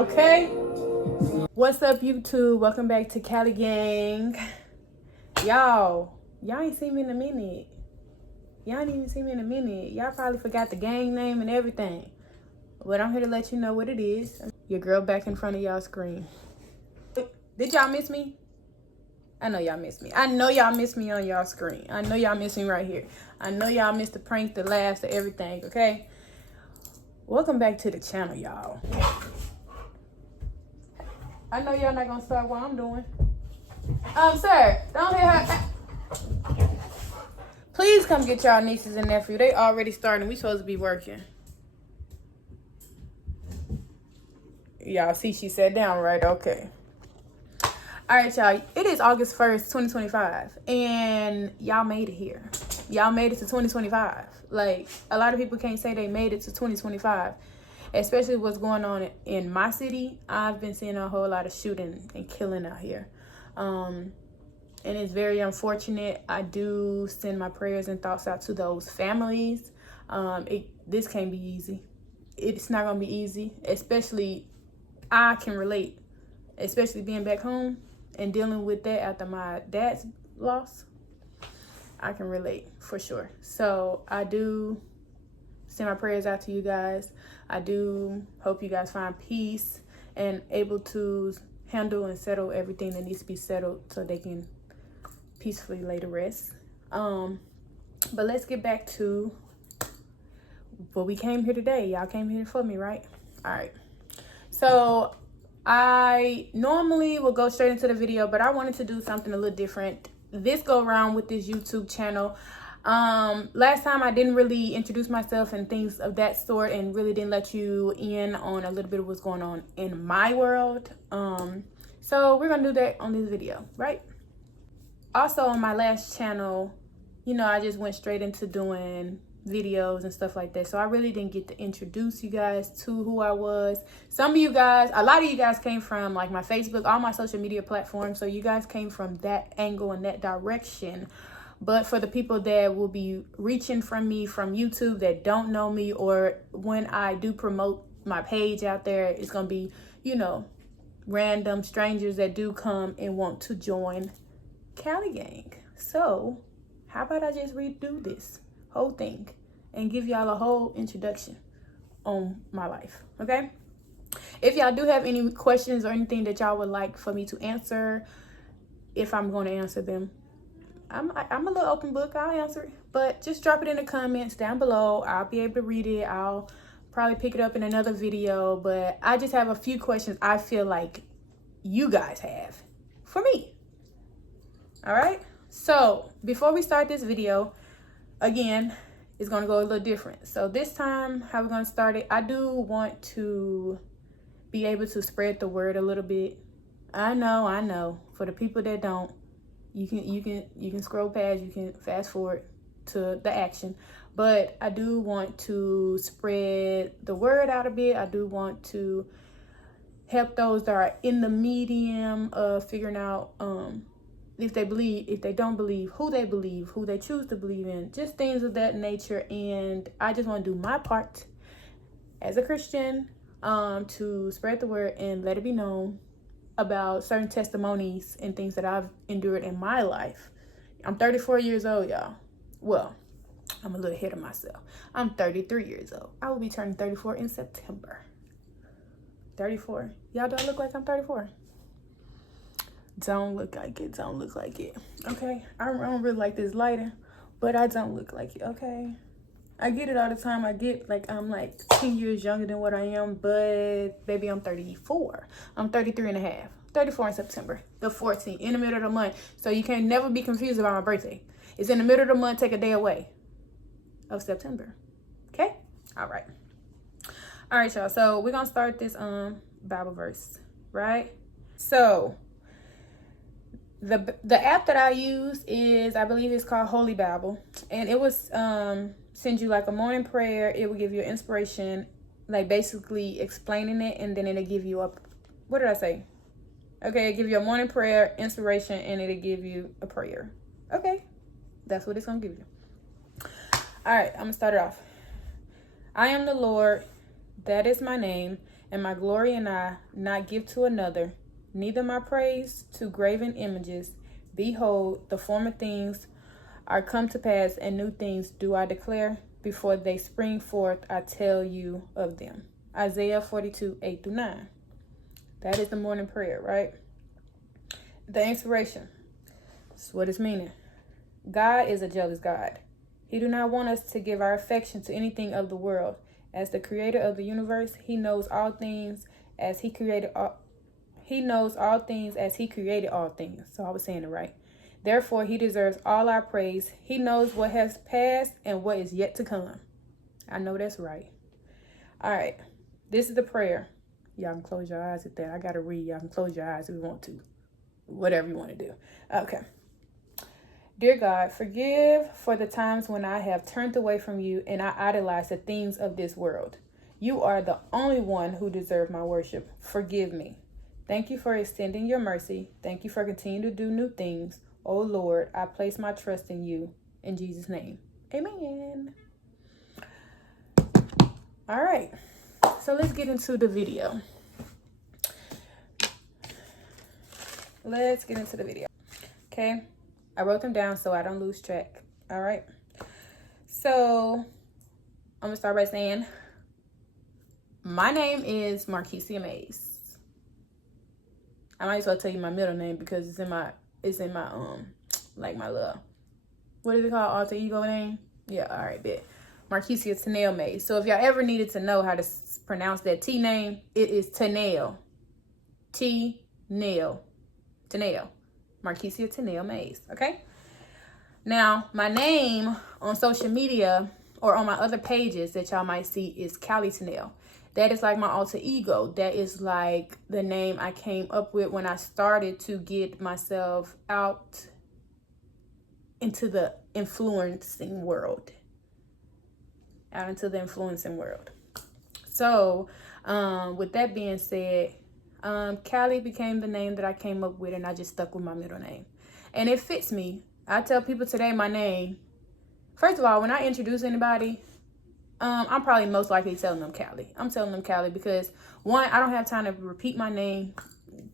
Okay. What's up, YouTube? Welcome back to Cali Gang. Y'all ain't seen me in a minute. Y'all ain't even seen me in a minute. Y'all probably forgot the gang name and everything. But I'm here to let you know what it is. Your girl back in front of y'all screen. Did y'all miss me? I know y'all miss me. I know y'all miss me on y'all screen. I know y'all miss me right here. I know y'all missed the prank, the laughs, the everything, okay? Welcome back to the channel, y'all. I know y'all not gonna start what I'm doing. Sir, don't hit her. Please come get y'all nieces and nephew. They already starting. We supposed to be working. Y'all see she sat down, right? Okay. All right, y'all. It is August 1st, 2025. And y'all made it here. Y'all made it to 2025. Like, a lot of people can't say they made it to 2025. Especially what's going on in my city. I've been seeing a whole lot of shooting and killing out here. And it's very unfortunate. I do send my prayers and thoughts out to those families. This can't be easy. It's not going to be easy. Especially, I can relate. Especially being back home and dealing with that after my dad's loss. I can relate for sure. So I do send my prayers out to you guys. I do hope you guys find peace and able to handle and settle everything that needs to be settled so they can peacefully lay to rest. But let's get back to what we came here today. Y'all came here for me, right? All right. So I normally will go straight into the video, but I wanted to do something a little different this go around with this YouTube channel. Last time I didn't really introduce myself and things of that sort and really didn't let you in on a little bit of what's going on in my world. So we're gonna do that on this video, right? Also on my last channel, you know, I just went straight into doing videos and stuff like that, so I really didn't get to introduce you guys to who I was. Some of you guys, a lot of you guys came from like my Facebook, all my social media platforms, so you guys came from that angle and that direction. But for the people that will be reaching from me from YouTube that don't know me, or when I do promote my page out there, it's gonna be, you know, random strangers that do come and want to join Cali Gang. So how about I just redo this whole thing and give y'all a whole introduction on my life, okay? If y'all do have any questions or anything that y'all would like for me to answer, if I'm going to answer them, I'm a little open book. I'll answer it, but just drop it in the comments down below. I'll be able to read it. I'll probably pick it up in another video, but I just have a few questions I feel like you guys have for me. All right, so before we start this video, again, it's going to go a little different. So this time, how we're going to start it, I do want to be able to spread the word a little bit. I know. For the people that don't, you can scroll past, you can fast forward to the action. But I do want to spread the word out a bit. I do want to help those that are in the medium of figuring out if they believe, if they don't believe, who they choose to believe in, just things of that nature. And I just want to do my part as a Christian to spread the word and let it be known about certain testimonies and things that I've endured in my life. I'm 34 years old, y'all. Well, I'm a little ahead of myself. I'm 33 years old. I will be turning 34 in September. 34. Y'all don't look like I'm 34. Don't look like it. Don't look like it. Okay? I don't really like this lighter, but I don't look like it, okay? I get it all the time. I get like I'm like 10 years younger than what I am, but baby, I'm 34. I'm 33 and a half. 34 in September, the 14th, in the middle of the month. So you can never be confused about my birthday. It's in the middle of the month. Take a day away of September. Okay? All right. All right, y'all. So we're going to start this Bible verse, right? So the app that I use is, I believe it's called Holy Bible, and it was send you like a morning prayer. It will give you inspiration, like basically explaining it, and then it'll give you a, what did I say? Okay, it'll give you a morning prayer, inspiration, and it'll give you a prayer. Okay, that's what it's gonna give you. All right, I'm gonna start it off. I am the Lord, that is my name, and my glory and I not give to another, neither my praise to graven images. Behold, the former things are come to pass, and new things do I declare. Before they spring forth, I tell you of them. Isaiah 42, 8 through 9. That is the morning prayer, right? The inspiration. This is what it's meaning. God is a jealous God. He do not want us to give our affection to anything of the world. As the creator of the universe, he knows all things as he created all. He knows all things as he created all things. So I was saying it right. Therefore, he deserves all our praise. He knows what has passed and what is yet to come. I know that's right. All right. This is the prayer. Y'all can close your eyes at that. I got to read. Y'all can close your eyes if you want to. Whatever you want to do. Okay. Dear God, forgive for the times when I have turned away from you and I idolize the things of this world. You are the only one who deserves my worship. Forgive me. Thank you for extending your mercy. Thank you for continuing to do new things. Oh Lord, I place my trust in you. In Jesus' name. Amen. All right. So let's get into the video. Okay. I wrote them down so I don't lose track. All right. So I'm going to start by saying, my name is Markesia Mays. I might as well tell you my middle name because it's in my like my little, what is it called? Alter ego name? Yeah, all right, bet. Markesia Tanel Mays. So if y'all ever needed to know how to pronounce that T name, it is Tanel. Tanel. Markesia Tanel Mays, okay? Now, my name on social media or on my other pages that y'all might see is Callie Tanel. That is like my alter ego. That is like the name I came up with when I started to get myself out into the influencing world. So, with that being said, Callie became the name that I came up with, and I just stuck with my middle name. And it fits me. I tell people today my name. First of all, when I introduce anybody, I'm probably most likely telling them Callie. I'm telling them Callie because, one, I don't have time to repeat my name,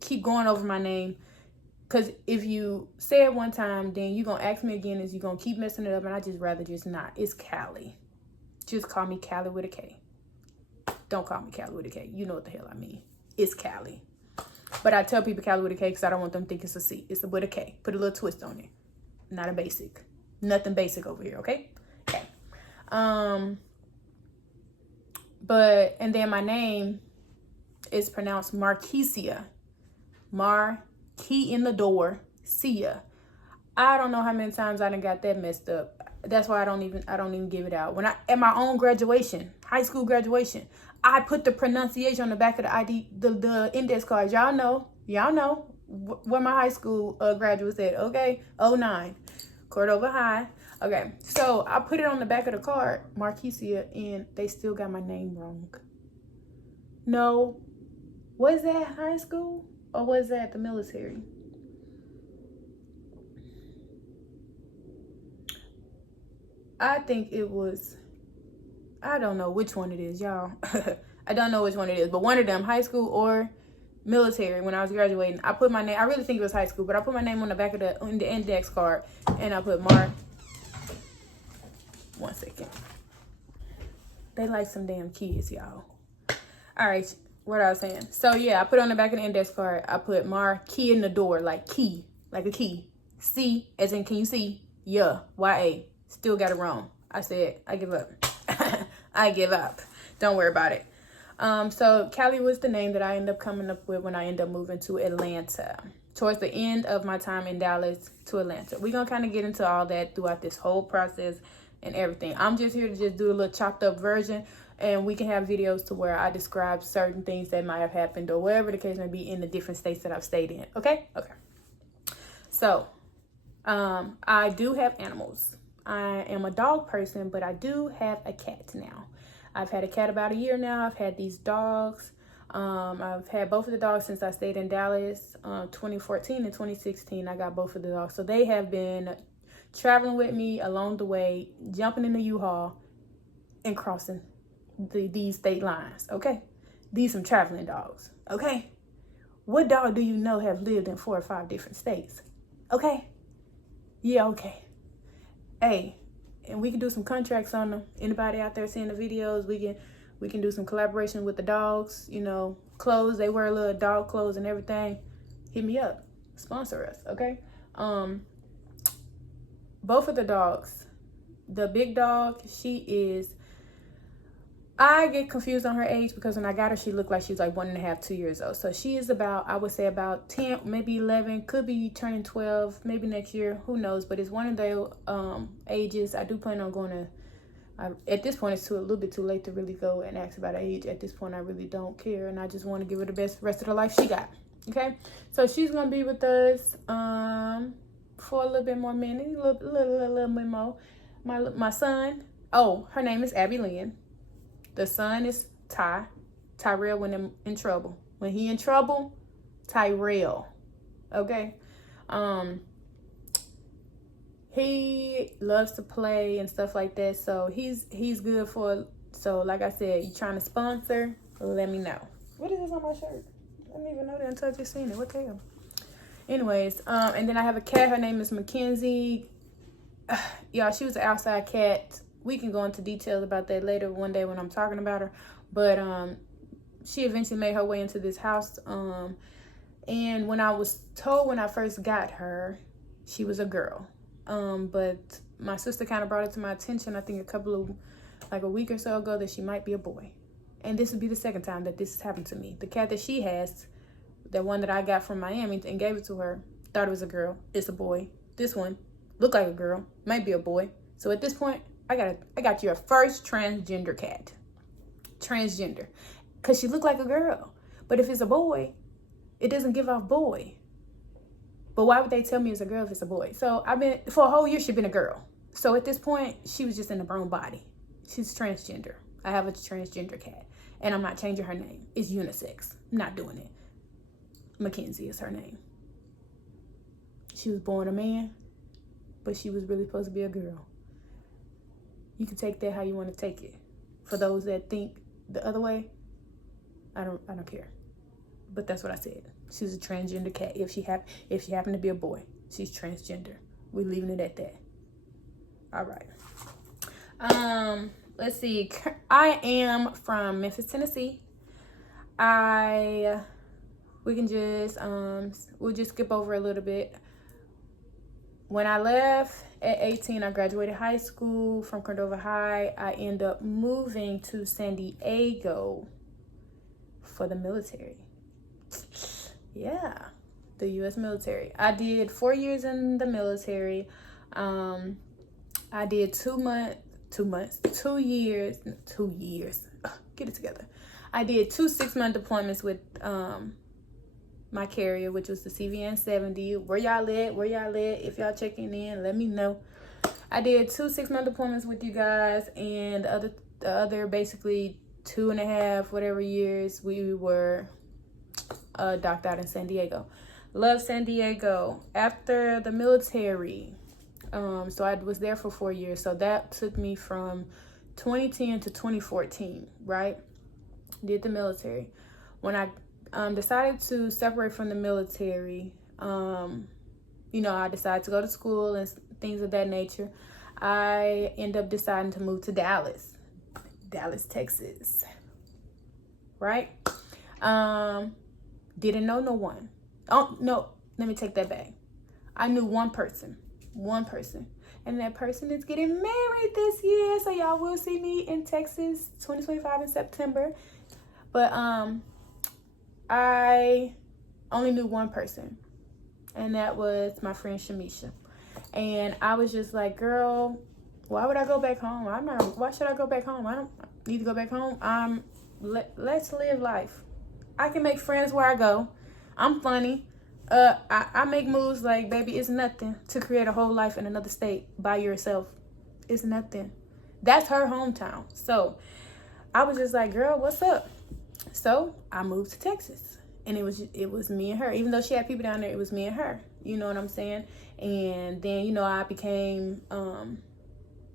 keep going over my name. Because if you say it one time, then you're going to ask me again, is you're going to keep messing it up, and I just rather just not. It's Callie. Just call me Callie with a K. Don't call me Callie with a K. You know what the hell I mean. It's Callie. But I tell people Callie with a K because I don't want them to think it's a C. It's a with a K. Put a little twist on it. Not a basic. Nothing basic over here, okay? Okay. And then my name is pronounced Markesia. Key in the door, Sia. I don't know how many times I done got that messed up. That's why I don't even give it out. When at my own graduation, high school graduation, I put the pronunciation on the back of the ID, the index card. Y'all know where my high school graduates at. Okay, 09, Cordova High. Okay, so I put it on the back of the card, Markesia, and they still got my name wrong. No, was that high school or was that the military? I think it was, I don't know which one it is, y'all. I don't know which one it is, but one of them, high school or military, when I was graduating, I put my name, I really think it was high school, but I put my name on the back of the index card, and I put one second. They like some damn kids, y'all. All right, what I was saying. So yeah, I put on the back of the index card, I put key in the door, like key, like a key. C, as in can you see? Yeah, Y-A. Still got it wrong. I said, I give up. I give up. Don't worry about it. So Callie was the name that I ended up coming up with when I ended up moving to Atlanta. Towards the end of my time in Dallas to Atlanta. We're going to kind of get into all that throughout this whole process and everything. I'm just here to just do a little chopped up version, and we can have videos to where I describe certain things that might have happened or whatever the case may be in the different states that I've stayed in. Okay? Okay. So, I do have animals. I am a dog person, but I do have a cat now. I've had a cat about a year now. I've had these dogs. I've had both of the dogs since I stayed in Dallas, 2014 and 2016. I got both of the dogs. So they have been traveling with me along the way, jumping in the U-Haul and crossing these state lines, okay? These some traveling dogs, okay? What dog do you know have lived in 4 or 5 different states? Okay? Yeah, okay. Hey, and we can do some contracts on them. Anybody out there seeing the videos, we can do some collaboration with the dogs, you know, clothes. They wear little dog clothes and everything. Hit me up. Sponsor us, okay? Both of the dogs. The big dog, I get confused on her age because when I got her, she looked like she was like 1.5, 2 years old. So she is about, I would say about 10, maybe 11, could be turning 12, maybe next year, who knows. But it's one of the ages. I do plan on going to, at this point, it's a little bit too late to really go and ask about age. At this point, I really don't care. And I just want to give her the best rest of the life she got. Okay? So she's going to be with us for a little bit more minute, a little bit more. My son, her name is Abby Lynn. The son is Tyrell when in trouble. When he in trouble, Tyrell. Okay? He loves to play and stuff like that. So he's good for, so like I said, you trying to sponsor, let me know. What is this on my shirt? I didn't even know that until I just seen it. What the hell? Anyways, and then I have a cat. Her name is Mackenzie. Y'all, she was an outside cat. We can go into details about that later one day when I'm talking about her. But she eventually made her way into this house. And when I was told when I first got her, she was a girl. But my sister kind of brought it to my attention, I think a week or so ago, that she might be a boy. And this would be the second time that this has happened to me. The cat that she has, the one that I got from Miami and gave it to her, thought it was a girl. It's a boy. This one looked like a girl, might be a boy. So at this point, I got your first transgender cat. Transgender. Because she looked like a girl. But if it's a boy, it doesn't give off boy. But why would they tell me it's a girl if it's a boy? So for a whole year, she's been a girl. So at this point, she was just in a grown body. She's transgender. I have a transgender cat. And I'm not changing her name. It's unisex. I'm not doing it. Mackenzie is her name. She was born a man, but she was really supposed to be a girl. You can take that how you want to take it. For those that think the other way, I don't care. But that's what I said. She's a transgender cat. If she happened to be a boy, she's transgender. We're leaving it at that. All right. Let's see. I am from Memphis, Tennessee. We can just we'll just skip over a little bit. When I left at 18, I graduated high school from Cordova High. I ended up moving to San Diego for the military. Yeah, the U.S. military. I did 4 years in the military. I did 2 years. Get it together. I did 2 6-month deployments with my carrier, which was the CVN 70. Where y'all at? If y'all checking in, let me know. I did 2 6-month deployments with you guys, and the other basically 2.5 whatever years we were docked out in San Diego. Love San Diego. After the military, so I was there for 4 years. So that took me from 2010 to 2014, right? Did the military. When I decided to separate from the military, I decided to go to school and things of that nature. I ended up deciding to move to Dallas, Texas, right? Didn't know no one. Oh, no, let me take that back. I knew one person, and that person is getting married this year, so y'all will see me in Texas 2025 in September. But I only knew one person, and that was my friend Shamisha. And I was just like, girl, why would I go back home? Why should I go back home? I don't need to go back home. Let's live life. I can make friends where I go. I'm funny. I make moves like, baby, it's nothing to create a whole life in another state by yourself. It's nothing. That's her hometown. So I was just like, girl, what's up? So I moved to Texas, and it was me and her. Even though she had people down there, it was me and her. You know what I'm saying? And then, I became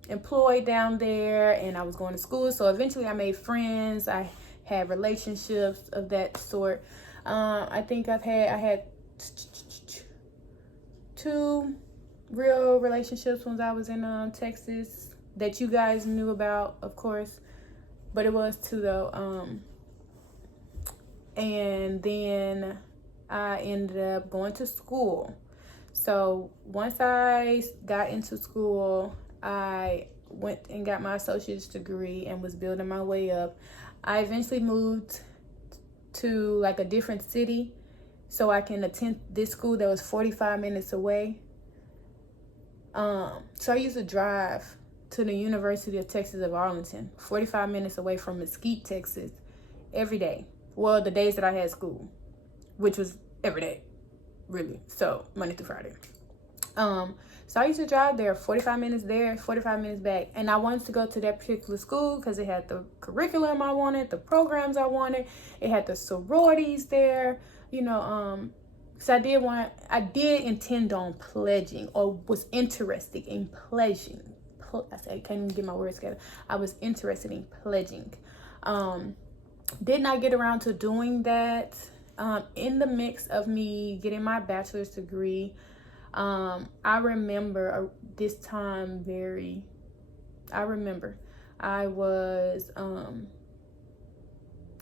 employed down there, and I was going to school. So eventually I made friends. I had relationships of that sort. I think I had 2 real relationships when I was in Texas that you guys knew about, of course, but it was 2 though. And then I ended up going to school. So once I got into school, I went and got my associate's degree and was building my way up. I eventually moved to like a different city so I can attend this school that was 45 minutes away. So I used to drive to the University of Texas of Arlington, 45 minutes away from Mesquite, Texas, every day. Well, the days that I had school, which was every day, really. So Monday through Friday. So I used to drive there, 45 minutes there, 45 minutes back. And I wanted to go to that particular school because it had the curriculum I wanted, the programs I wanted. It had the sororities there, so I did intend on pledging, or was interested in pledging. I can't even get my words together. I was interested in pledging. Did not get around to doing that. In the mix of me getting my bachelor's degree, I remember this time I was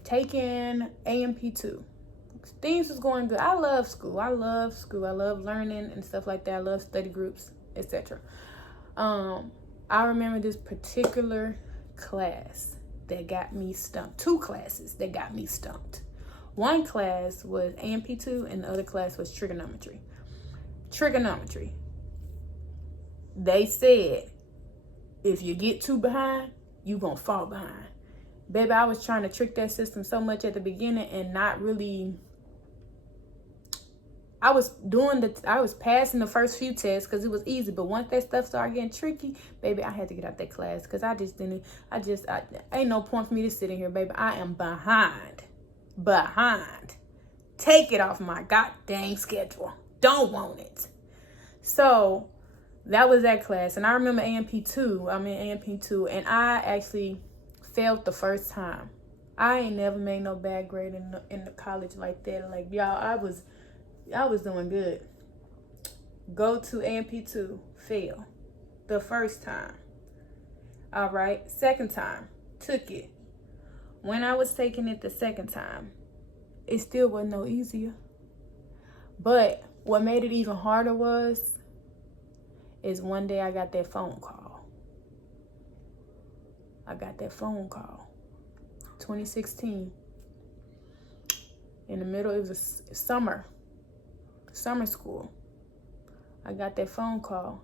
taking AMP2. Things was going good. I love school. I love learning and stuff like that. I love study groups, etc. I remember this particular class that got me stumped. 2 classes that got me stumped. One class was AMP2 and the other class was trigonometry. They said, if you get 2 behind, you gonna fall behind. Baby, I was trying to trick that system so much at the beginning and not really. I was passing the first few tests because it was easy, but once that stuff started getting tricky, baby, I had to get out that class because ain't no point for me to sit in here, baby. I am behind. Take it off my goddamn schedule. Don't want it. So that was that class. And I remember AMP2, and I actually failed the first time. I ain't never made no bad grade in the college like that. Like, y'all, I was doing good. Go to AMP2, fail. The first time. All right. Second time, took it. When I was taking it the second time, it still wasn't no easier. But what made it even harder is one day I got that phone call. 2016. In the middle, it was a summer school. I got that phone call,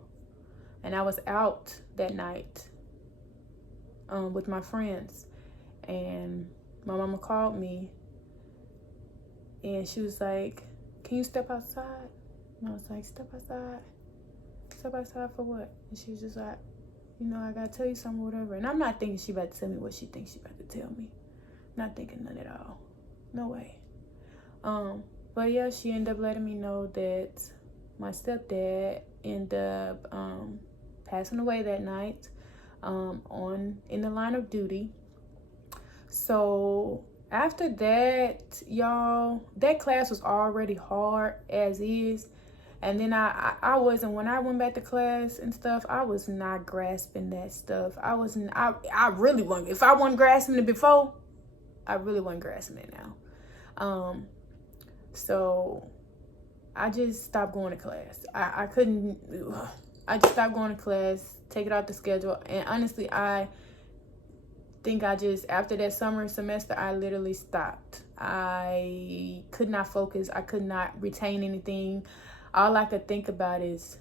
and I was out that night with my friends, and my mama called me, and she was like, "Can you step outside?" And I was like, "Step outside? Step outside for what?" And she was just like, "I gotta tell you something, whatever." And I'm not thinking she about to tell me what she thinks she about to tell me. Not thinking none at all. No way. But yeah, she ended up letting me know that my stepdad ended up passing away that night in the line of duty. So after that, y'all, that class was already hard as is. And then I wasn't, when I went back to class and stuff, I was not grasping that stuff. I really wasn't. If I wasn't grasping it before, I really wasn't grasping it now. So I just stopped going to class. I just stopped going to class, take it off the schedule. And honestly, I think after that summer semester, I literally stopped. I could not focus. I could not retain anything. All I could think about is,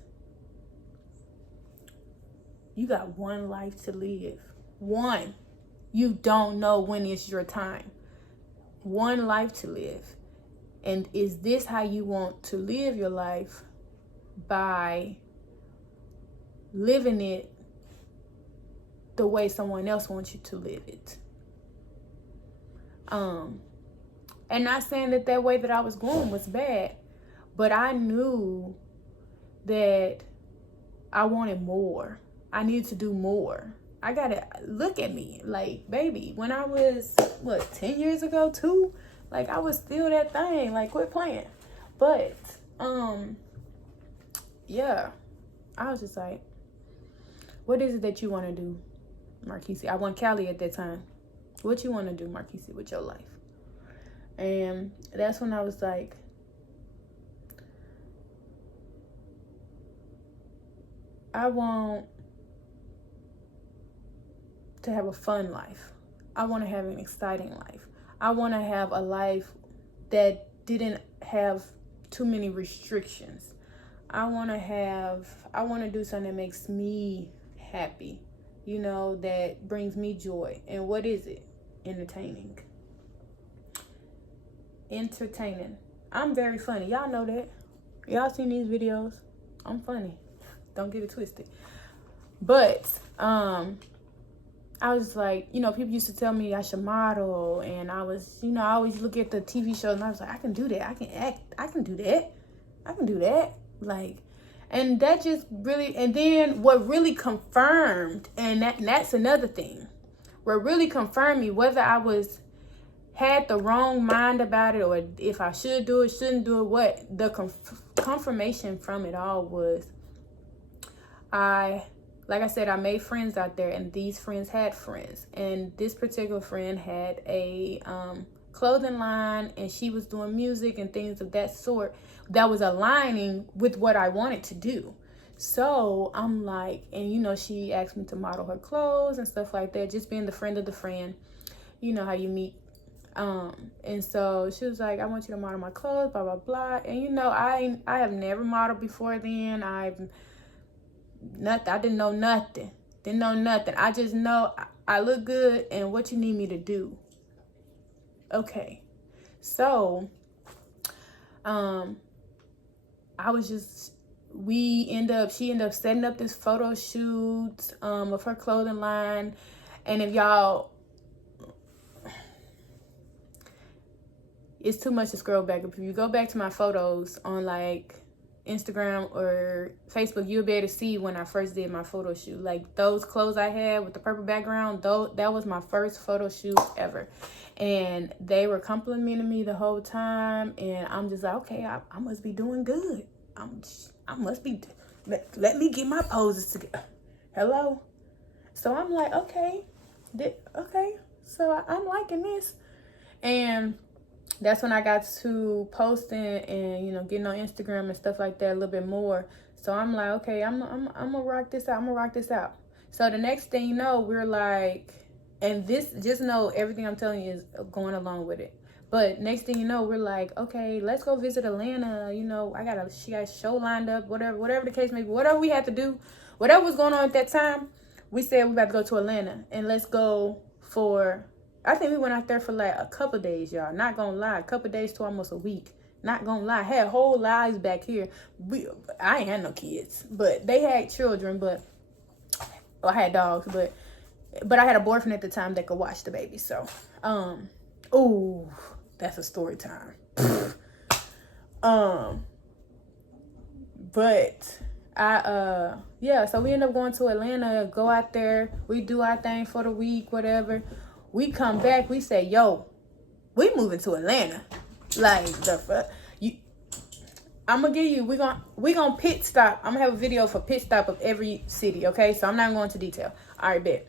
you got one life to live. One. You don't know when it's your time. One life to live. And is this how you want to live your life? By living it the way someone else wants you to live it. And not saying that way that I was going was bad, but I knew that I wanted more. I needed to do more. I gotta look at me. Like, baby, when I was, 10 years ago, too? Like, I was still that thing. Like, quit playing. But, yeah. I was just like, what is it that you want to do, Marquise? I went Cali at that time. What you want to do, Marquise, with your life? And that's when I was like, I want to have a fun life. I want to have an exciting life. I want to have a life that didn't have too many restrictions. I want to do something that makes me happy, that brings me joy. And what is it? Entertaining. I'm very funny. Y'all know that. Y'all seen these videos. I'm funny. Don't get it twisted. But, I was like, people used to tell me I should model, and I was, I always look at the TV shows, and I was like, I can do that. I can act. I can do that. Like, and that just really, and then what really confirmed, and that's another thing, what really confirmed me, whether I had the wrong mind about it, or if I should do it, shouldn't do it, what the confirmation from it all was, like I said, I made friends out there, and these friends had friends. And this particular friend had a clothing line, and she was doing music and things of that sort that was aligning with what I wanted to do. So I'm like, and she asked me to model her clothes and stuff like that, just being the friend of the friend. You know how you meet. And so she was like, I want you to model my clothes, blah, blah, blah. And I have never modeled before then. I didn't know nothing. I just know I look good, and what you need me to do. Okay. So, she ended up setting up this photo shoot, of her clothing line. And if y'all, it's too much to scroll back. If you go back to my photos on like Instagram or Facebook, you'll be able to see when I first did my photo shoot. Like those clothes I had with the purple background, that was my first photo shoot ever. And they were complimenting me the whole time, and I'm just like, okay, I must be doing good. I must be, let me get my poses together. Hello? So I'm like, okay, so I'm liking this. And that's when I got to posting and, getting on Instagram and stuff like that a little bit more. So I'm like, okay, I'm gonna rock this out. So the next thing you know, we're like, and this, just know everything I'm telling you is going along with it. But next thing you know, we're like, okay, let's go visit Atlanta. She got a show lined up, whatever the case may be, whatever we had to do, whatever was going on at that time, we said we about to go to Atlanta, and let's go for, I think we went out there for like a couple days, y'all. Not gonna lie, a couple days to almost a week. Not gonna lie, had whole lives back here. I ain't had no kids, but they had children. I had dogs, but I had a boyfriend at the time that could watch the baby. So, that's a story time. But so we end up going to Atlanta, go out there, we do our thing for the week, whatever. We come back, we say, yo, we moving to Atlanta. Like, the fuck? I'm gonna give you, we gonna pit stop. I'm gonna have a video for pit stop of every city, okay? So I'm not going into detail. All right, bet.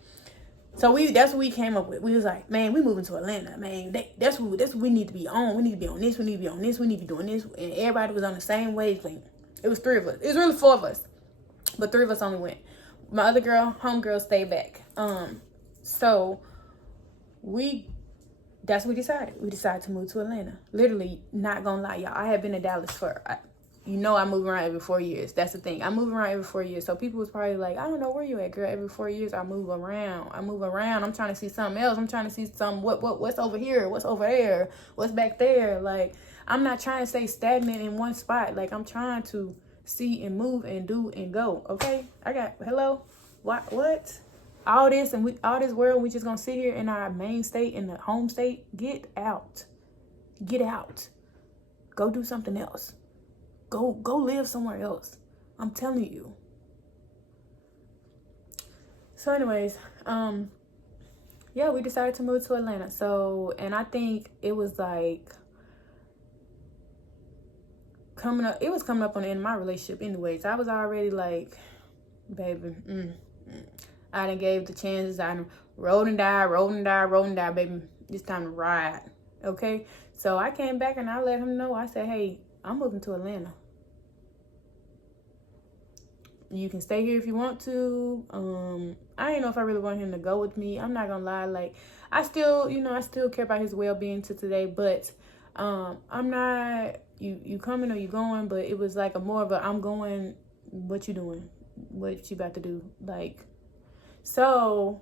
So that's what we came up with. We was like, man, we moving to Atlanta, man. That's what we need to be on. We need to be on this. We need to be on this. We need to be doing this. And everybody was on the same wavelength. It was 3 of us. It was really 4 of us, but 3 of us only went. My other homegirl, stayed back. So that's what we decided. We decided to move to Atlanta. Literally, not gonna lie, y'all. I had been in Dallas I move around every 4 years. That's the thing. I move around every 4 years. So people was probably like, I don't know where you at, girl. Every 4 years, I move around. I'm trying to see something else. I'm trying to see what's over here, what's over there, what's back there. Like, I'm not trying to stay stagnant in one spot. Like, I'm trying to see and move and do and go. Okay? Hello? What? All this world, we just gonna sit here in our main state, in the home state? Get out. Go do something else. Go live somewhere else. I'm telling you. So anyways, yeah, we decided to move to Atlanta. So, and I think it was like it was coming up on the end of my relationship anyways. I was already like, baby, I done gave the chances. I done rolled and died, baby. It's time to ride. Okay? So I came back and I let him know. I said, hey, I'm moving to Atlanta. You can stay here if you want to. I didn't know if I really want him to go with me. I'm not gonna lie. Like, I still care about his well-being to today, but I'm not, you coming or you going, but it was like more of a, I'm going, what you doing? What you about to do? Like, so,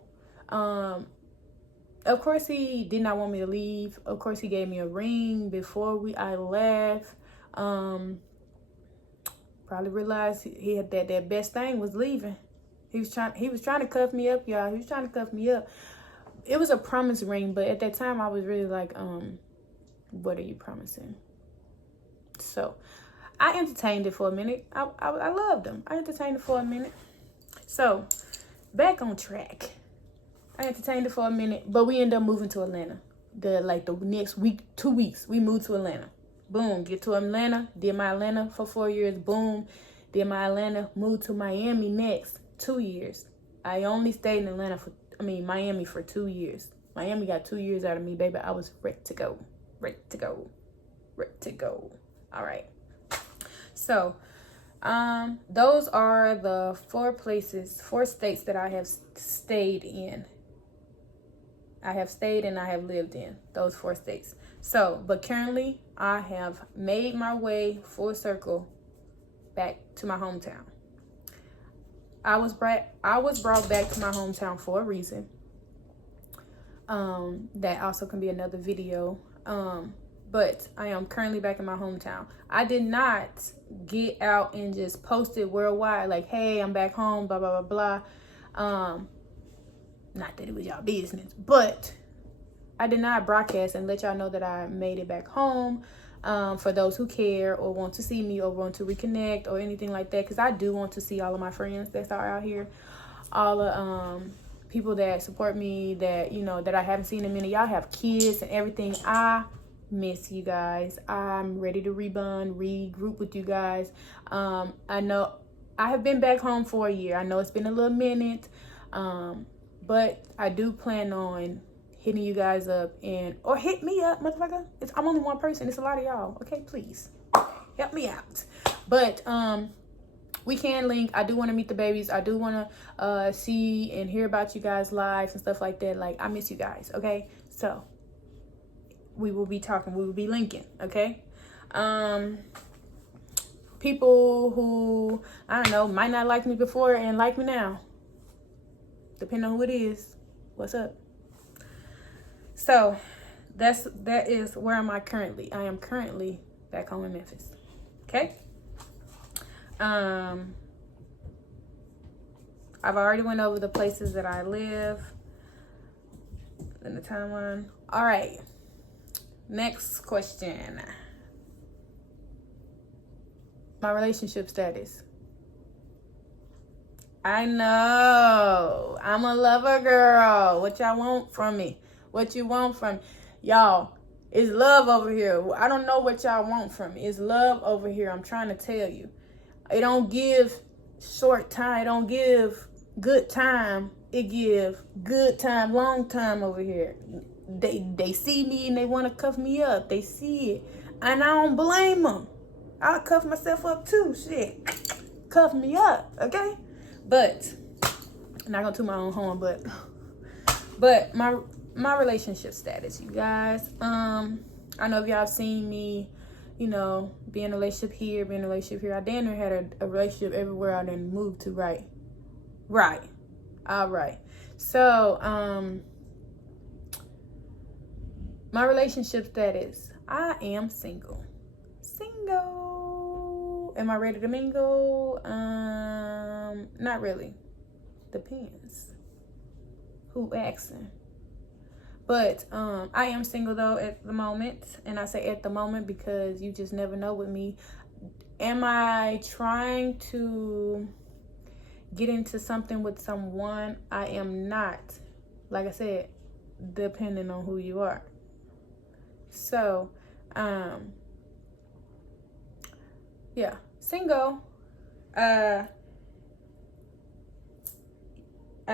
of course he did not want me to leave. Of course he gave me a ring before I left. Probably realized he had that best thing was leaving. He was trying to cuff me up, y'all. He was trying to cuff me up. It was a promise ring, but at that time I was really like, what are you promising? So I entertained it for a minute. I loved him. I entertained it for a minute. So back on track. I entertained it for a minute, but we ended up moving to Atlanta. The next week, 2 weeks, we moved to Atlanta. Boom, get to Atlanta. Did my Atlanta for 4 years. Boom. Did my Atlanta. Moved to Miami next. 2 years. I only stayed in Miami for 2 years. Miami got 2 years out of me, baby. I was ready to go. Ready to go. Ready to go. All right. So, those are the 4 states that I have stayed in. I have stayed and I have lived in those 4 states. So, but currently I have made my way full circle back to my hometown. I was brought back to my hometown for a reason. That also can be another video. But I am currently back in my hometown. I did not get out and just post it worldwide like, hey, I'm back home, blah, blah, blah, blah. Not that it was y'all business, but I did not broadcast and let y'all know that I made it back home. For those who care or want to see me or want to reconnect or anything like that, because I do want to see all of my friends that are out here, all the people that support me, that that I haven't seen in a minute. Y'all have kids and everything. I miss you guys. I'm ready to regroup with you guys. I know I have been back home for a year. I know it's been a little minute, but I do plan on hitting you guys up or hit me up, motherfucker. I'm only one person. It's a lot of y'all. Okay, please help me out. But we can link. I do want to meet the babies. I do want to see and hear about you guys' lives and stuff like that. Like, I miss you guys. Okay, so we will be talking. We will be linking. Okay. People who, I don't know, might not like me before and like me now, depending on who it is. What's up? So that is where am I currently. I am currently back home in Memphis. Okay. I've already went over the places that I live in the timeline. All right. Next question. My relationship status. I know. I'm a lover girl. What y'all want from me? What you want from y'all? It's love over here. I don't know what y'all want from me. It's love over here. I'm trying to tell you. It don't give short time. It don't give good time. It give good time, long time over here. They see me and they want to cuff me up. They see it. And I don't blame them. I'll cuff myself up too. Shit. Cuff me up. Okay? But, I'm not going to toot my own horn, but my relationship status, you guys. I know if y'all have seen me, be in a relationship here, be in a relationship here. I damn near had a relationship everywhere I done moved to, right? Right. All right. So, my relationship status, I am single. Single. Am I ready to mingle? Not really. Depends. Who asking? But I am single though at the moment, and I say at the moment because you just never know with me. Am I trying to get into something with someone, I am not, like I said, depending on who you are. So, yeah, single. I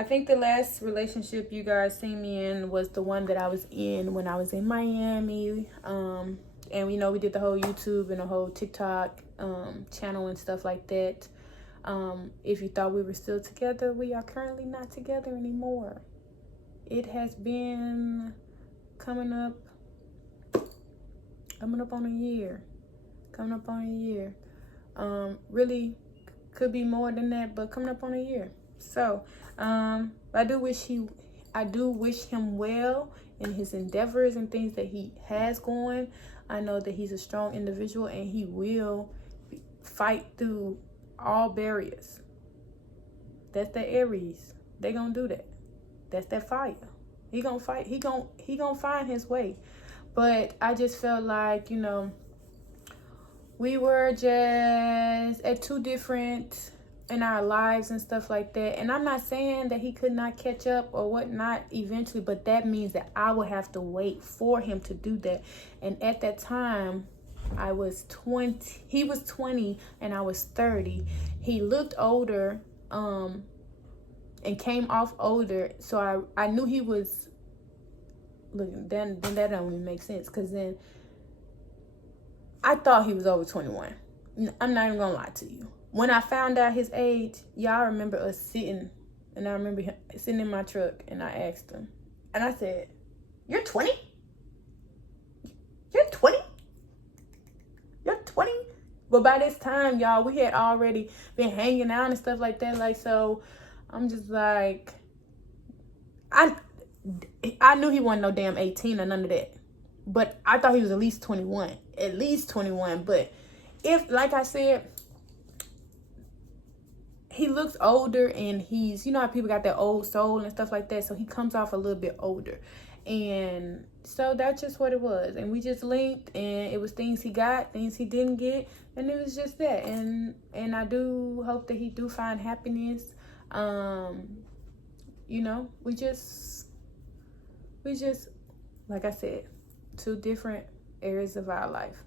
think the last relationship you guys seen me in was the one that I was in when I was in Miami. And we did the whole YouTube and the whole TikTok channel and stuff like that. If you thought we were still together, we are currently not together anymore. It has been coming up on a year. Really could be more than that, but coming up on a year. So, I do wish him well in his endeavors and things that he has going. I know that he's a strong individual and he will fight through all barriers. That's the Aries. They gonna do that. That's that fire. He gonna fight. He gonna find his way. But I just felt like, we were just at two different in our lives and stuff like that. And I'm not saying that he could not catch up or whatnot eventually, but that means that I would have to wait for him to do that. And at that time, I was 20. He was 20 and I was 30. He looked older and came off older. So I knew he was, look, then that don't even make sense, because then I thought he was over 21. I'm not even gonna lie to you. When I found out his age, y'all remember us sitting, and I remember him sitting in my truck, and I asked him, and I said, "You're 20? You're 20? You're 20?" But by this time, y'all, we had already been hanging out and stuff like that. Like, so I'm just like, I knew he wasn't no damn 18 or none of that. But I thought he was at least 21. At least 21. But if, like I said, he looks older and he's, how people got that old soul and stuff like that. So he comes off a little bit older. And so that's just what it was. And we just linked, and it was things he got, things he didn't get. And it was just that. And I do hope that he do find happiness. We just, like I said, two different areas of our life.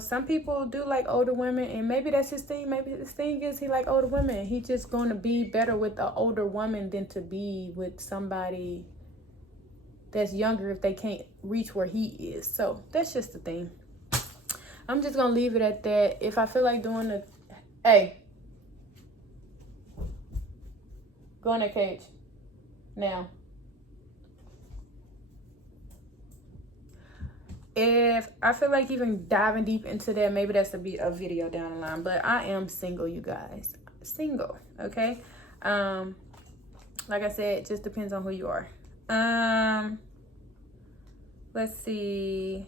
Some people do like older women, and maybe that's his thing. Maybe his thing is he like older women. He just going to be better with an older woman than to be with somebody that's younger if they can't reach where he is. So that's just the thing. I'm just going to leave it at that. If I feel like doing hey, go in that cage now. If I feel like even diving deep into that, maybe that's a video down the line. But I am single, you guys. Single, okay? Like I said, it just depends on who you are. Let's see.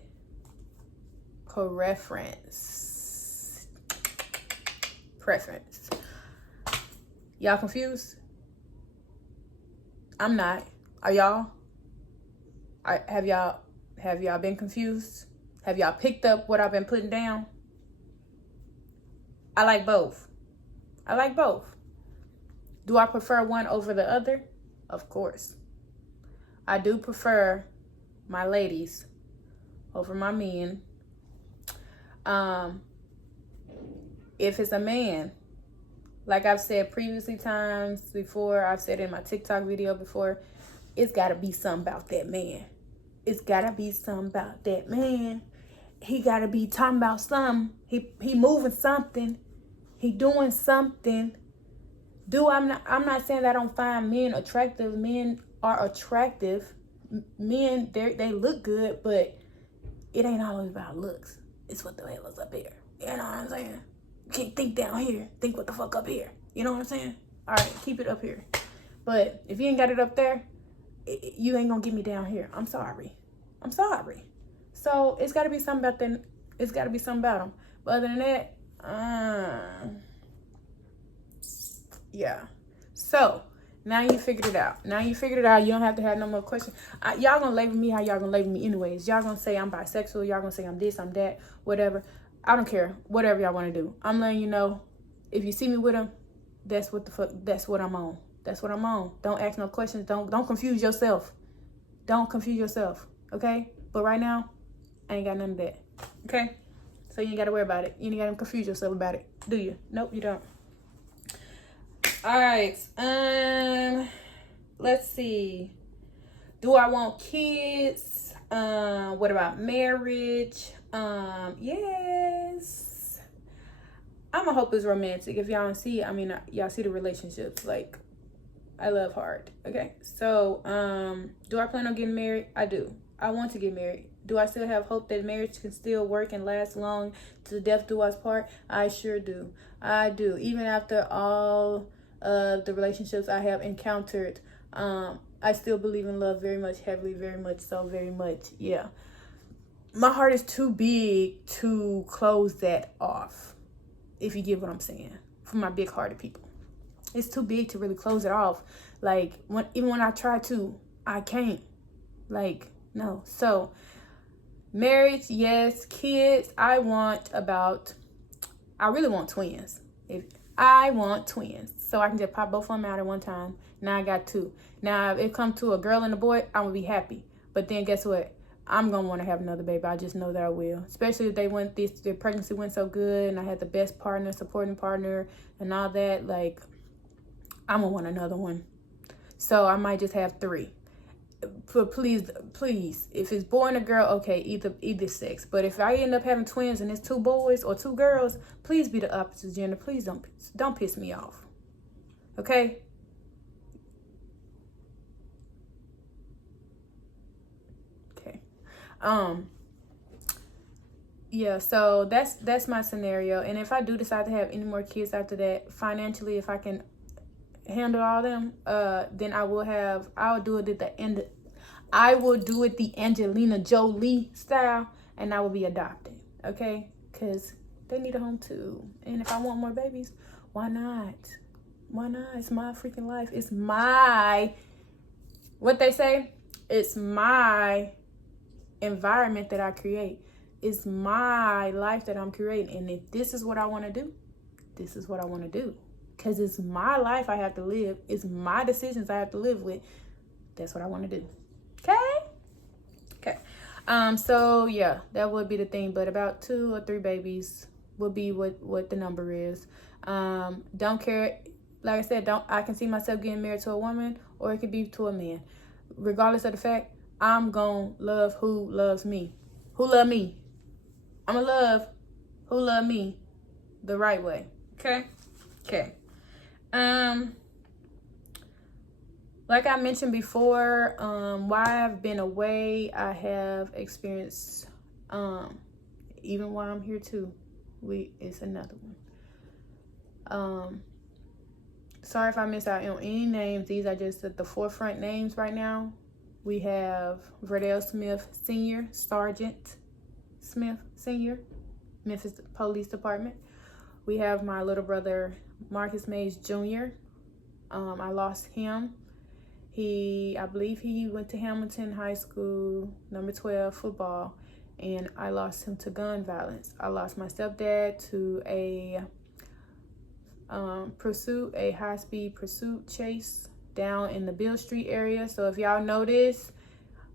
Preference. Y'all confused? I'm not. Are y'all? Have y'all been confused? Have y'all picked up what I've been putting down? I like both. Do I prefer one over the other? Of course. I do prefer my ladies over my men. If it's a man, like I've said previously times before, I've said in my TikTok video before, it's got to be something about that man. It's gotta be something about that man. He gotta be talking about something. He moving something. He doing something. I'm not saying that I don't find men attractive. Men are attractive. Men, they look good, but it ain't always about looks. It's what the hell is up here. You know what I'm saying? You can't think down here. Think what the fuck up here. You know what I'm saying? All right, keep it up here. But if you ain't got it up there, you ain't gonna get me down here. I'm sorry. So it's gotta be something about them. It's gotta be something about them. But other than that, yeah. So now you figured it out. You don't have to have no more questions. Y'all gonna label me how y'all gonna label me anyways. Y'all gonna say I'm bisexual. Y'all gonna say I'm this, I'm that, whatever. I don't care. Whatever y'all want to do. I'm letting you know. If you see me with him, that's what the fuck, that's what I'm on. That's what I'm on. Don't ask no questions. Don't confuse yourself. Don't confuse yourself, okay? But right now, I ain't got none of that, okay? So you ain't got to worry about it. You ain't got to confuse yourself about it, do you? Nope, you don't. All right. Let's see. Do I want kids? What about marriage? Yes. I'ma hope it's romantic. If y'all don't see it, I mean, y'all see the relationships. Like, I love hard. Okay. So, do I plan on getting married? I do. I want to get married. Do I still have hope that marriage can still work and last long to death do us part? I sure do. I do. Even after all of the relationships I have encountered, I still believe in love very much, heavily, very much so, very much. Yeah. My heart is too big to close that off, if you get what I'm saying, for my big-hearted people. It's too big to really close it off. Like, even when I try to, I can't. Like, no. So, marriage, yes. Kids, I really want twins. I want twins. So I can just pop both of them out at one time. Now I got two. Now, if it comes to a girl and a boy, I'm going to be happy. But then guess what? I'm going to want to have another baby. I just know that I will. Especially if their pregnancy went so good and I had the best partner, supporting partner, and all that. Like, I'm going to want another one. So I might just have 3. But please, if it's boy and a girl, okay, either sex. But if I end up having twins and it's 2 boys or 2 girls, please be the opposite gender. Please don't piss me off. Okay? Okay. Yeah, so that's my scenario. And if I do decide to have any more kids after that, financially, if I can handle all them, then I'll do it at the end. I will do it the Angelina Jolie style, and I will be adopting, okay? Because they need a home too. And if I want more babies, why not? Why not? It's my freaking life. It's what they say, it's my environment that I create. It's my life that I'm creating. And if this is what I want to do, this is what I want to do. Because it's my life I have to live. It's my decisions I have to live with. That's what I want to do. Okay. So yeah, that would be the thing. But about 2 or 3 babies would be what the number is. Don't care. Like I said, I can see myself getting married to a woman, or it could be to a man. Regardless of the fact, I'm gonna love who loves me. Who love me. I'm gonna love who love me the right way. Okay. Like I mentioned before, while I've been away, I have experienced, even while I'm here too, it's another one. Sorry if I miss out on any names. These are just at the forefront names right now. We have Verdell Smith Sr., Sergeant Smith Sr., Memphis Police Department. We have my little brother, Marcus Mays Jr. I lost him. I believe he went to Hamilton High School, number 12 football, and I lost him to gun violence. I lost my stepdad to a high-speed pursuit chase down in the Beale Street area. So if y'all notice,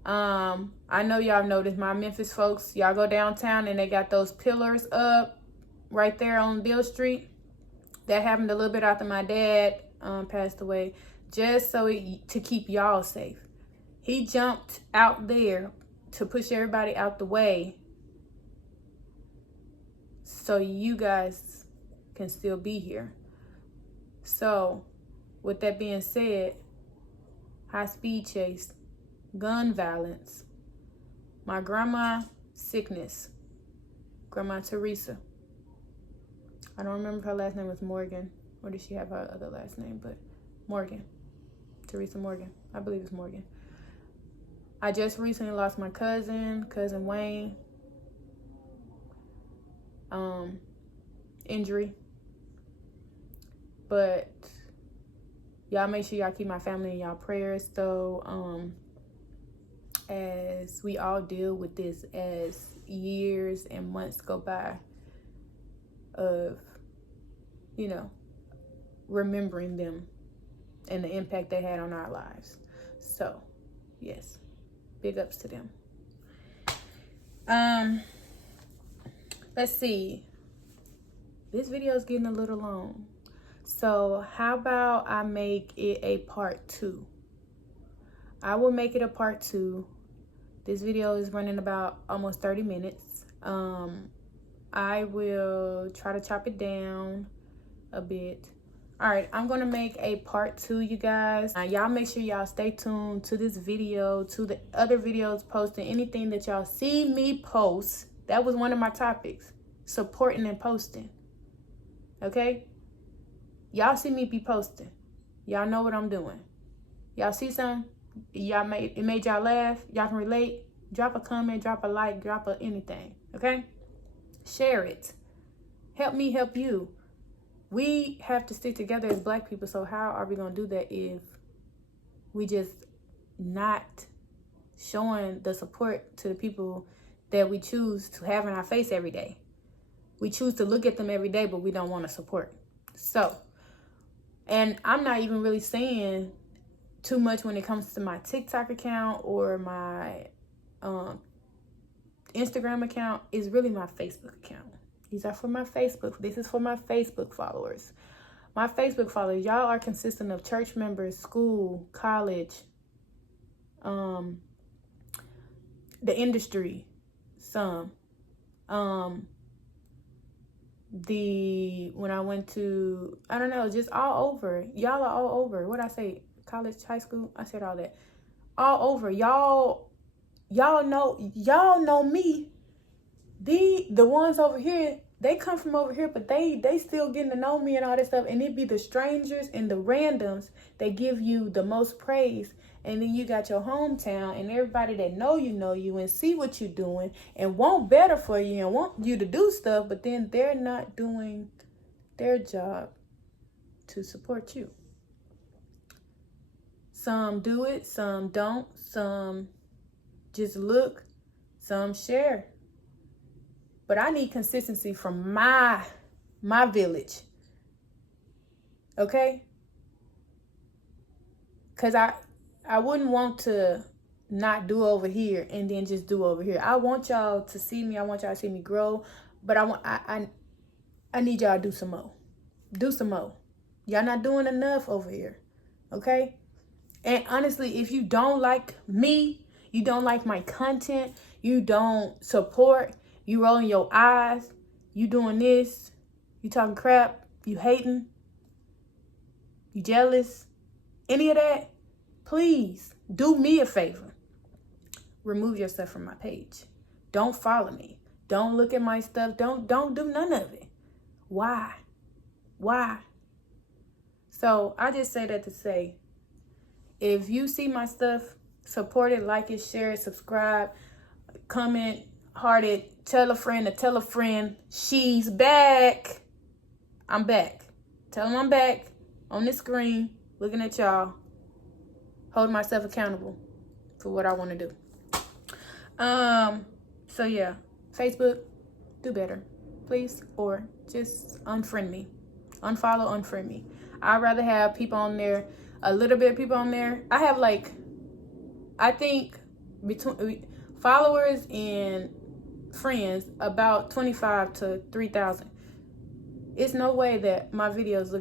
I know y'all noticed, my Memphis folks, y'all go downtown and they got those pillars up right there on Beale Street. That happened a little bit after my dad passed away, just to keep y'all safe. He jumped out there to push everybody out the way so you guys can still be here. So with that being said, high speed chase, gun violence, my grandma sickness, Grandma Teresa. I don't remember if her last name was Morgan, or did she have her other last name, but Morgan. Teresa Morgan. I believe it's Morgan. I just recently lost my cousin Wayne. Injury. But y'all make sure y'all keep my family in y'all prayers, though, as we all deal with this as years and months go by of, remembering them and the impact they had on our lives. So, yes, big ups to them. Let's see. This video is getting a little long. So how about I make it a part 2? I will make it a part 2. This video is running about almost 30 minutes. I will try to chop it down a bit. All right, I'm gonna make a part 2, you guys. Now, y'all make sure y'all stay tuned to this video, to the other videos posting, anything that y'all see me post. That was one of my topics, supporting and posting. Okay? Y'all see me be posting. Y'all know what I'm doing. Y'all see something? It made y'all laugh. Y'all can relate. Drop a comment, drop a like, drop a anything. Okay? Share it. Help me help you. We have to stick together as Black people. So how are we going to do that if we just not showing the support to the people that we choose to have in our face every day? We choose to look at them every day, but we don't want to support. So, and I'm not even really saying too much when it comes to my TikTok account or my Instagram account. Is really my Facebook account. These are for my Facebook. This is for my Facebook followers. My Facebook followers, y'all are consistent of church members, school, college, the industry, some. When I went to, I don't know, just all over. Y'all are all over. What'd I say? College, high school? I said all that. All over. Y'all know me. The ones over here, they come from over here, but they still getting to know me and all this stuff. And it be the strangers and the randoms that give you the most praise. And then you got your hometown and everybody that know you and see what you're doing and want better for you and want you to do stuff, but then they're not doing their job to support you. Some do it, some don't, some just look, some share. But I need consistency from my village. Okay? Because I wouldn't want to not do over here and then just do over here. I want y'all to see me. I want y'all to see me grow. But I need y'all to do some more. Do some more. Y'all not doing enough over here. Okay? And honestly, if you don't like me, you don't like my content, you don't support, you rolling your eyes, you doing this, you talking crap, you hating, you jealous, any of that, please do me a favor. Remove yourself from my page. Don't follow me. Don't look at my stuff. Don't do none of it. Why? So I just say that to say, if you see my stuff, support it, like it, share it, subscribe, comment, heart it, tell a friend to tell a friend. She's back. I'm back. Tell them I'm back on the screen, looking at y'all, holding myself accountable for what I want to do. So yeah, Facebook, do better, please, or just unfriend me. Unfollow, unfriend me. I'd rather have people on there, a little bit of people on there. I have I think between followers and friends, about 25 to 3,000. It's no way that my videos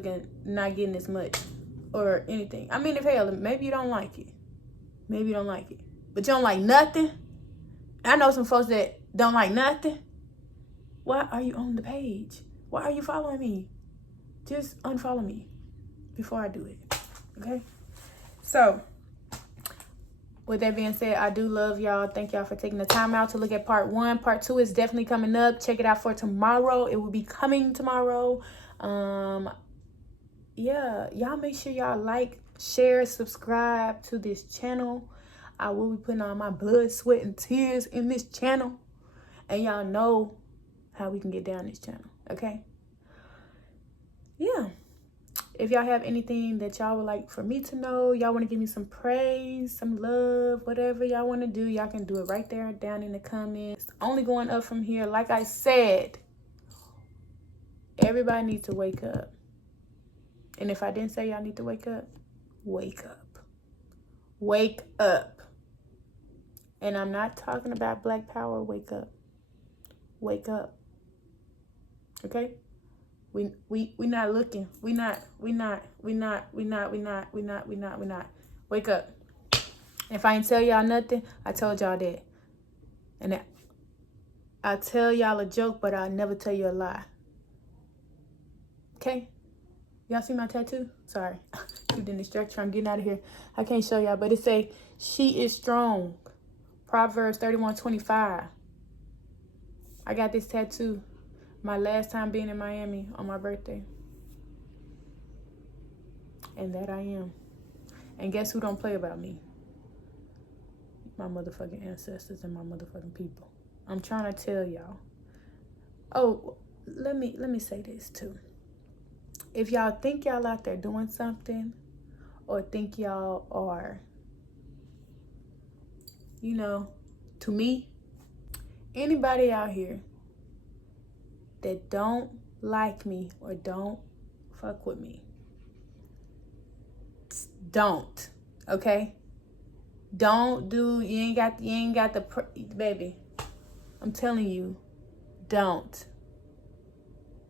not getting as much or anything. I mean, if hell, maybe you don't like it. Maybe you don't like it. But you don't like nothing. I know some folks that don't like nothing. Why are you on the page? Why are you following me? Just unfollow me before I do it. Okay? So, with that being said, I do love y'all. Thank y'all for taking the time out to look at part 1. Part 2 is definitely coming up. Check it out for tomorrow. It will be coming tomorrow. Yeah, y'all make sure y'all like, share, subscribe to this channel. I will be putting all my blood, sweat, and tears in this channel. And y'all know how we can get down this channel, okay? Yeah. If y'all have anything that y'all would like for me to know, y'all want to give me some praise, some love, whatever y'all want to do, y'all can do it right there down in the comments. Only going up from here. Like I said, everybody needs to wake up. And if I didn't say y'all need to wake up, wake up. Wake up. And I'm not talking about Black Power. Wake up. Wake up. Okay? We not looking. We not. Wake up. If I ain't tell y'all nothing, I told y'all that. And I tell y'all a joke, but I'll never tell you a lie. Okay? Y'all see my tattoo? Sorry. You didn't distract you. I'm getting out of here. I can't show y'all, but it say, she is strong. Proverbs 31:25. I got this tattoo my last time being in Miami on my birthday. And that I am. And guess who don't play about me? My motherfucking ancestors and my motherfucking people. I'm trying to tell y'all. Oh, let me say this too. If y'all think y'all out there doing something, or think y'all are, you know, to me, anybody out here that don't like me or don't fuck with me, don't, okay? Don't do, you ain't got the, baby, I'm telling you, don't.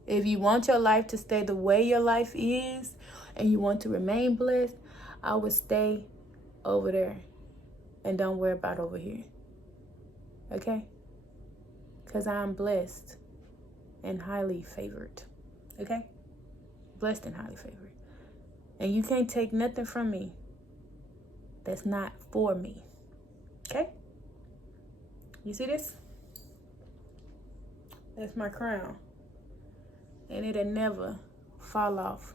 If you want your life to stay the way your life is, and you want to remain blessed, I would stay over there and don't worry about over here. Okay? Because I'm blessed and highly favored. Okay? Blessed and highly favored. And you can't take nothing from me that's not for me. Okay? You see this? That's my crown. And it'll never fall off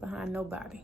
behind nobody.